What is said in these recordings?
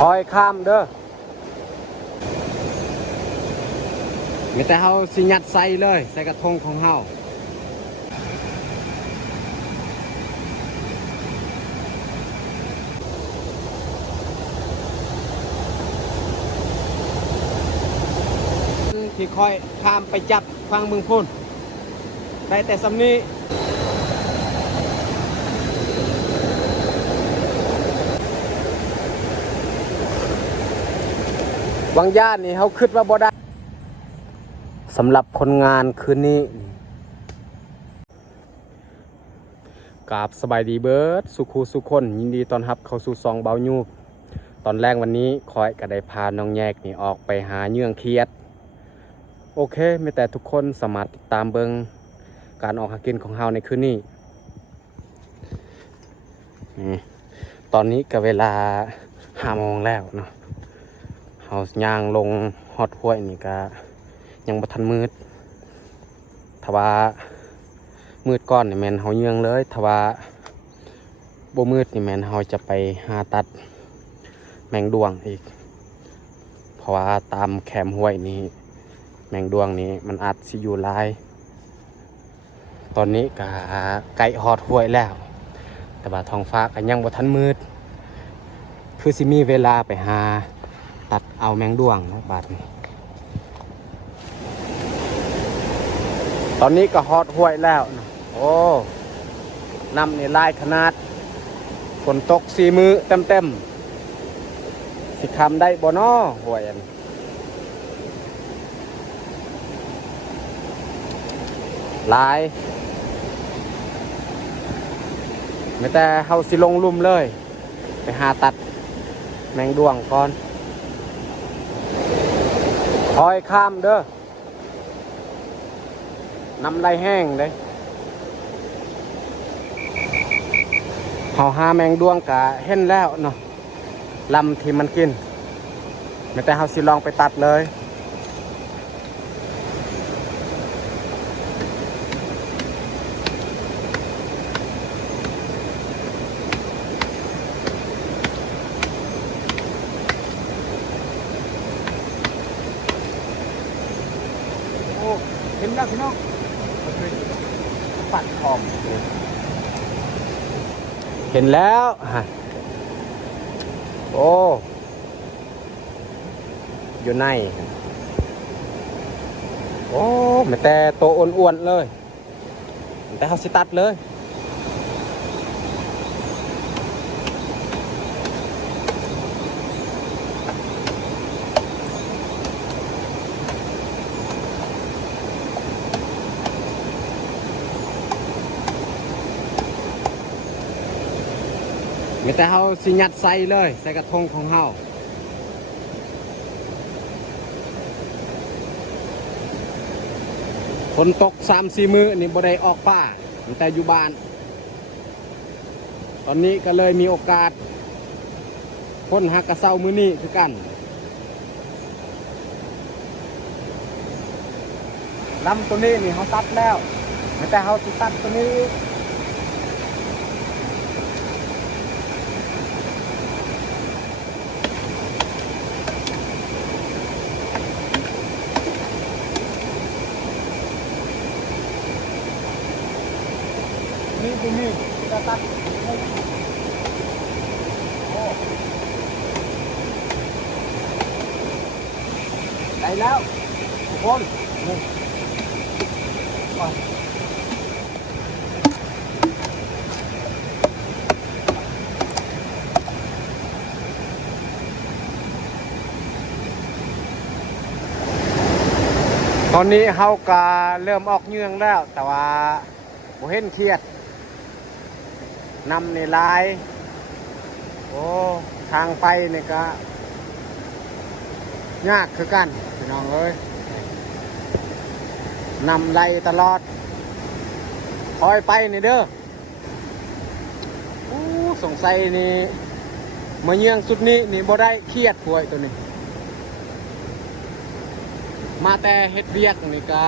คอยข้ามเด้อมีแต่เฮาสิยัดใส่เลยใส่กระทงของเฮาที่คอยข้ามไปจับฟังเมืองพุ่นได้แต่สำนี้บางย่านนี่เขาคิดว่าบ่ได้สำหรับคนงานคืนนี้กราบสบายดีเบิร์ดสุขูสุคนยินดีตอนรับเข้าสู่ซองเบายูตอนแรกวันนี้คอยก็ได้พาน้องแยกนี่ออกไปหาเยื่องเครียดโอเคไม่แต่ทุกคนสามารถติดตามเบิงการออกหากินของเฮาในคืนนี้ตอนนี้ก็เวลา5 โมงแล้วเนาะเฮาย่างลงฮอดห้วยนี่ก็ยังบ่ทันมืดถ้าว่ามืดก้อนนี่แม่นเฮาเยื่องเลยถ้าว่าบ่มืดนี่แม่นเฮาจะไปหาตัดแมงดวงอีกเพราะว่าตามแคมห้วยนี้แมงดวงนี้มันอาจสิอยู่หลายตอนนี้ก็ใกล้ฮอดห้วยแล้วแต่ว่าท้องฟ้าก็ยังบ่ทันมืดคือสิมีเวลาไปหาตัดเอาแมงดวงนะบาดนี้ตอนนี้ก็ฮอดห้วยแล้วนะโอ้น้ำนี่ลายขนาดฝนตก4 มื้อเต็มสิคำได้บ่น้อห้วยอันลายไม่แต่เฮาสิลงลุ่มเลยไปหาตัดแมงดวงก่อนคอยข้ามเด้อน้ำไหลแห้งเลยเฮาหาแมงดวงกะเห็นแล้วเนาะลำที่มันกินไม่แต่เฮาสิลองไปตัดเลยเห็นแล้วพี่น้องปัดออมเห็นแล้วฮะโอ้อยู่ในโอ้ไม่แต่โตอ้วนๆเลยแต่เขาสิตัดเลยมีแต่เขาสิยัดใส่เลยใส่กระทงของเขาฝนตก3-4 มื้อนี่บ่ได้ออกป่ามีแต่อยู่บ้านตอนนี้ก็เลยมีโอกาสพ้นหักกระเซ้ามื้อนี้คือกันลำตัวนี้นี่เขาตัดแล้วมีแต่เขาสิตัดตัวนี้นี่จะตัดโอ้ได้แล้วทุกคนนี่ตอนนี้เฮากะเริ่มออกเยื่องแล้วแต่ว่าบ่เห็นเครียดนำในลายโอ้ทางไปนี่ก็ยากคือกันพี่น้องเอ้ยนำไล่ตลอดคอยไปนี่เด้อสงสัยนี่มาเยื่องสุดนี้นี่บ่ได้เครียดป่วยตัวนี้มาแต่เฮ็ดเบียกนี่ก็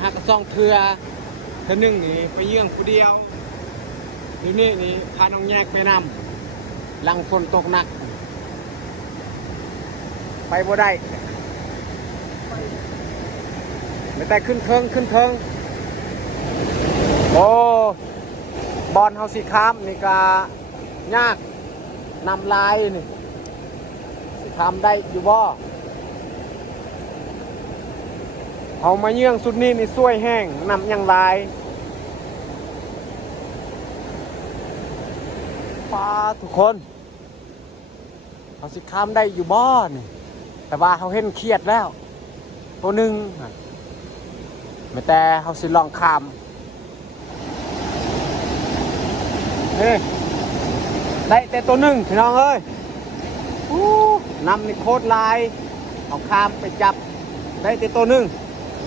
หักกระซ่องเทือหนึ่งนี่ไปเยื่องผู้เดียวเดี๋ยวนี้นี่พาน้องแยกไปนำหลังฝนตกหนัก ไปบ่ได้ไม่แต่ขึ้นเทิงโอ้บอลเฮาสิข้ามนี่ก็ยากนำลายนี่สิข้ามได้อยู่บ่เอามาเยื่องสุดนี้นี่ช่วยแห้งนำยังลายปลาทุกคนเขาสิข้ามได้อยู่บ่นี่แต่ว่าเขาเห็นเครียดแล้วตัวหนึ่งไม่แต่เขาสิลองข้ามนี่ได้แต่ตัวหนึ่งพี่น้องเอ้ยนำนี่โคตรลายเอาข้ามไปจับได้แต่ตัวหนึ่ง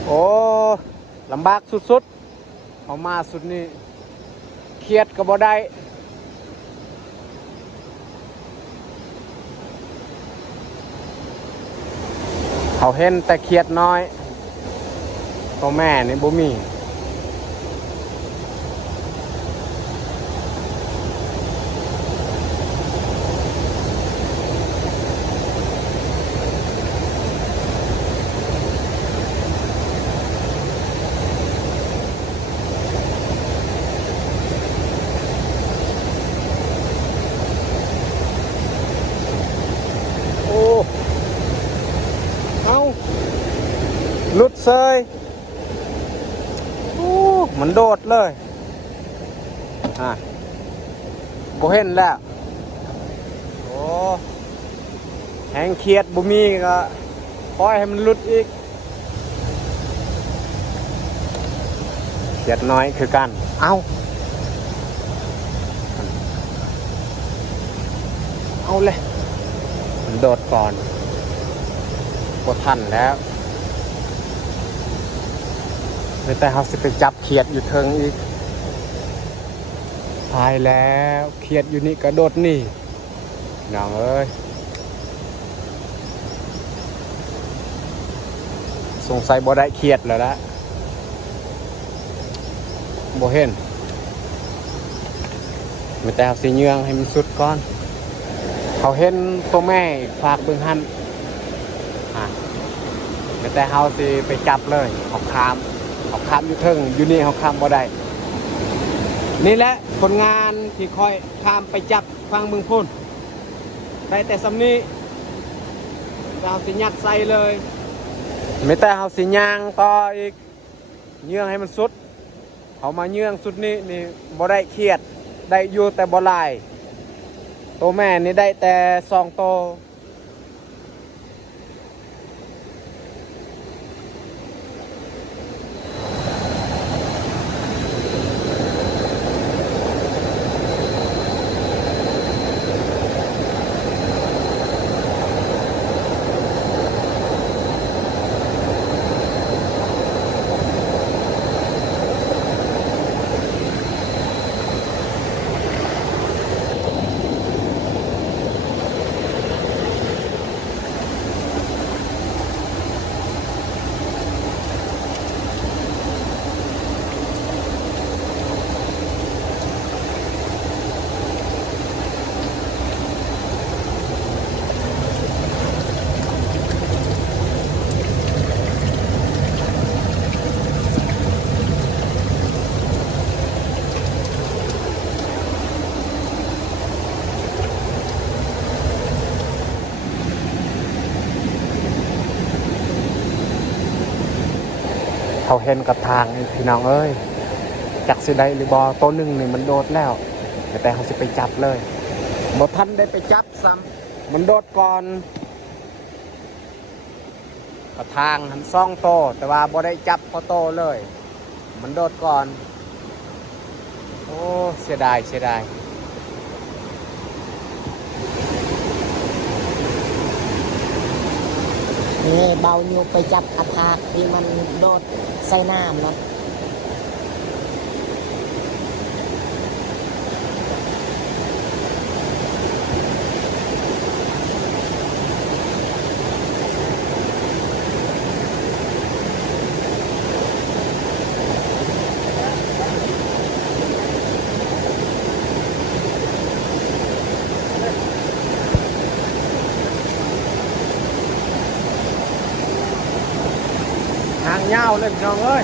โอ้ลำบากสุดๆเอามาสุดนี่เครียดก็บ่ได้เขาเห็นแต่เครียดน้อยตัวแม่นี่บ่มีหลุดเซยมันโดดเลยบ่เห็นแล้วโอ้แหงเครียดบ่มีก็ปล่อยให้มันหลุดอีกเครียดน้อยคือกันเอาเลยมันโดดก่อนบ่ทันแล้วแต่เขาสิไปจับเขียดอยู่เทิงอีกตายแล้วเขียดอยู่นี่กระโดดนี่น้องเอ้ยสงสัยบ่ได้เขียดแล้วละบ่เห็นไม่แต่เขาสิเยืองให้มันสุดก่อนเขาเห็นตัวแม่ฝากเบิ่งหันไม่แต่เขาสิไปจับเลยเขาข้ามอยู่เทิงอยู่นี่เขาข้ามบ่ได้นี่แหละคนงานที่คอยข้ามไปจับฟังเมืองพุ่นได้แต่สำนี้เราสิยัดใส่เลยไม่แต่เขาสิย่างต่ออีกเยื่องให้มันสุดเขามาเยื่องสุดนี้นี่บ่ได้เครียดได้อยู่แต่บ่ลายตัวแม่นี่ได้แต่2 ตัวเขาเห็นกับทางพี่น้องเอ้ยจักสิได้หรือบอตัวหนึ่งนี่มันโดดแล้วแต่เขาสิไปจับเลยบ่ทันได้ไปจับซ้ำมันโดดก่อนกับทางหัน2 โตแต่ว่าบ่ได้จับพอโตเลยมันโดดก่อนโอ้เสียดายนี่เบานิ้วไปจับกระทากที่มันโดดใส่น้ำเนาะ ยาวเลยพี่น้องเอ้ย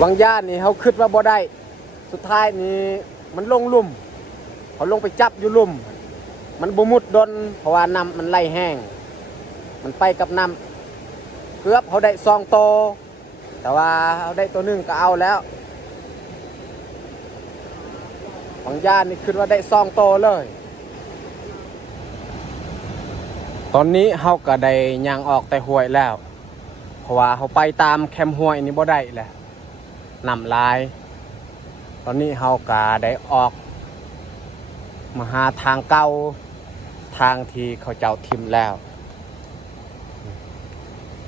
วังย่านนี่เขาคิดว่าบ่ได้สุดท้ายนี่มันลงลุ่มเขาลงไปจับอยู่ลุ่มมันบ่มุดดนเพราะว่าน้ำมันไหลแห้งมันไปกับน้ำเกือบเขาได้2 โตแต่ว่าเขาได้ตัวหนึ่งก็เอาแล้ววังย่านนี่คิดว่าได้2 โตเลยตอนนี้เขาก็ได้ย่างออกแต่ห้วยแล้วเพราะว่าเขาไปตามแคมห้วยนี่บ่ได้แหละน้ำลายตอนนี้เขาก็ได้ออกมาหาทางเก่าทางที่เขาเจ้าทิมแล้ว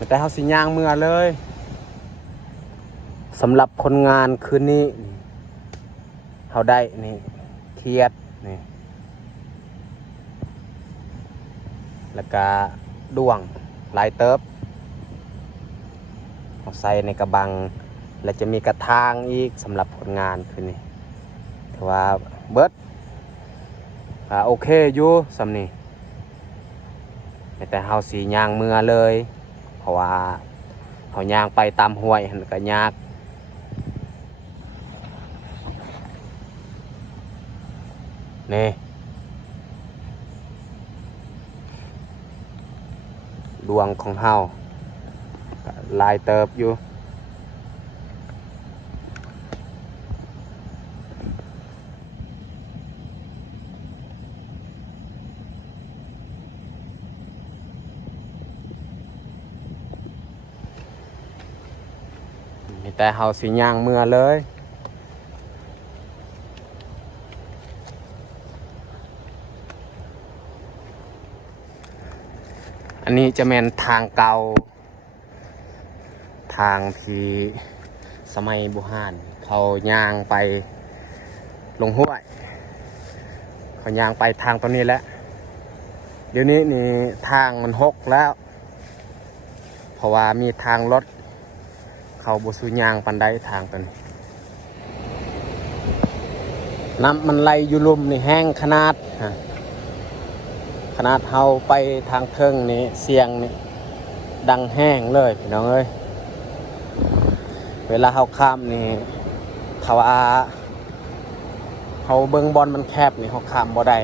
แต่เขาสิย่างเมื่อเลยสำหรับคนงานคืนนี้เขาได้นี่เครียดนี่แล้วก็ด้วงลายเติบเอาใส่ในกระบังและจะมีกระทางอีกสำหรับคนงานคืนนี้แต่ว่าเบิดโอเคอยู่สำนี้แต่เฮาสีย่างเมื่อเลยเพราะว่าเฮาย่างไปตามห้วยหันก็ยากนี่ดวงของเฮาลายเติบอยู่แต่เฮาสิย่างเมื่อเลยอันนี้จะเป็นทางเก่าทางที่สมัยโบราณเขาย่างไปลงห้วยเขาย่างไปทางตรงนี้แล้วเดี๋ยวนี้นี่ทางมันหกแล้วเพราะว่ามีทางรถเขาบสูยางปันไดทางตัวนี้น้ำมันไหลอยู่ลุ่มนี่แห้งขนาดเฮาไปทางเทิงนี่เสียงนี่ดังแห้งเลยพี่น้องเอ้ยเวลาเฮาข้ามนี่ถ้าว่าเฮาเบิ่งบอลมันแคบนี่เฮาข้ามบ่ได้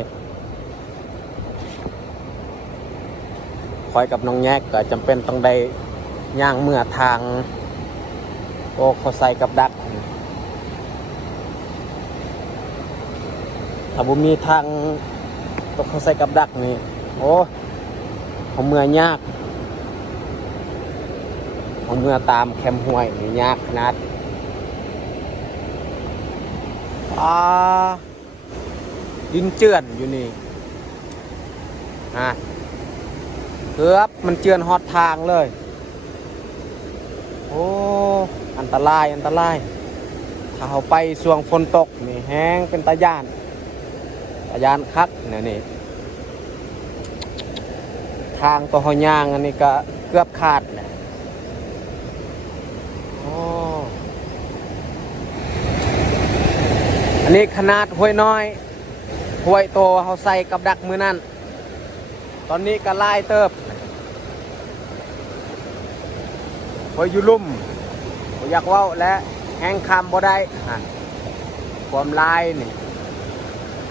คอยกับน้องแยกก็จำเป็นต้องได้ย่างเมื่อทางโอ้เขาใส่กับดักถ้าบุมีทางตกเขาใส่กับดักนี่โอ้เขาเมื่อยากเขาเมื่อตามแคมห้วยนี่ยากขนาดดินเจือนอยู่นี่เกือบมันเจือนฮอดทางเลยโอ้อันตรายถ้าเขาไปช่วงฝนตกนี่แห้งเป็นตะย่านคักนี่ทางตัวหอยางอันนี้ก็เกือบขาดเลยอันนี้ขนาดห้วยน้อยห้วยโตเขาใส่กับดักมือนั่นตอนนี้ก็ลายเติบห้วยอยู่ลุ่มอยากว่าและแห้งคำบ่ได้ความลายนี่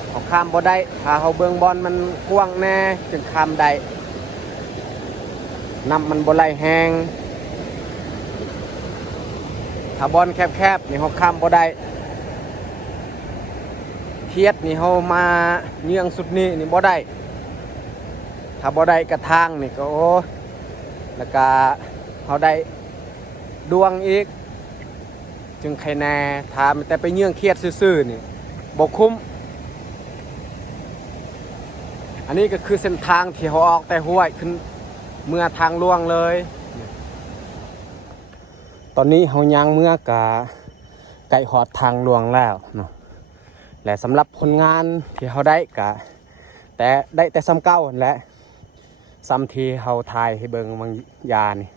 เขาคำบ่ได้ถ้าเขาเบื้องบอลมันกว้างแน่จึงคำได้น้ำมันบ่ไหลแห้งถ้าบอลแคบๆนี่เขาคำบ่ได้เทียดนี่เขามาเยื่องสุดนี้นี่บ่ได้ถ้าบ่ได้กระทางนี่ก็โอ้แล้วก็เขาได้ดวงอีกจึงใครแน่ถามแต่ไปเยื่องเครียดซื่อๆนี่บกคุ้มอันนี้ก็คือเส้นทางที่เขาออกแต่ห้วยขึ้นเมื่อทางล่วงเลยตอนนี้เขาย่างเมื่อกะไก่หอดทางล่วงแล้วเนาะและสำหรับคนงานที่เขาได้กะแต่ได้แต่ซ้ำเก้าและซ้ำทีเขาทายให้เบิ่งบางยานี่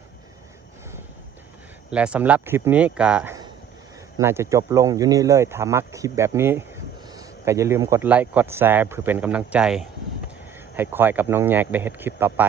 และสำหรับคลิปนี้ก็น่าจะจบลงอยู่นี่เลยถ้ามักคลิปแบบนี้ ก็อย่าลืมกดไลค์กดแชร์เพื่อเป็นกำลังใจให้คอยกับน้องแยกได้เฮ็ดคลิปต่อไป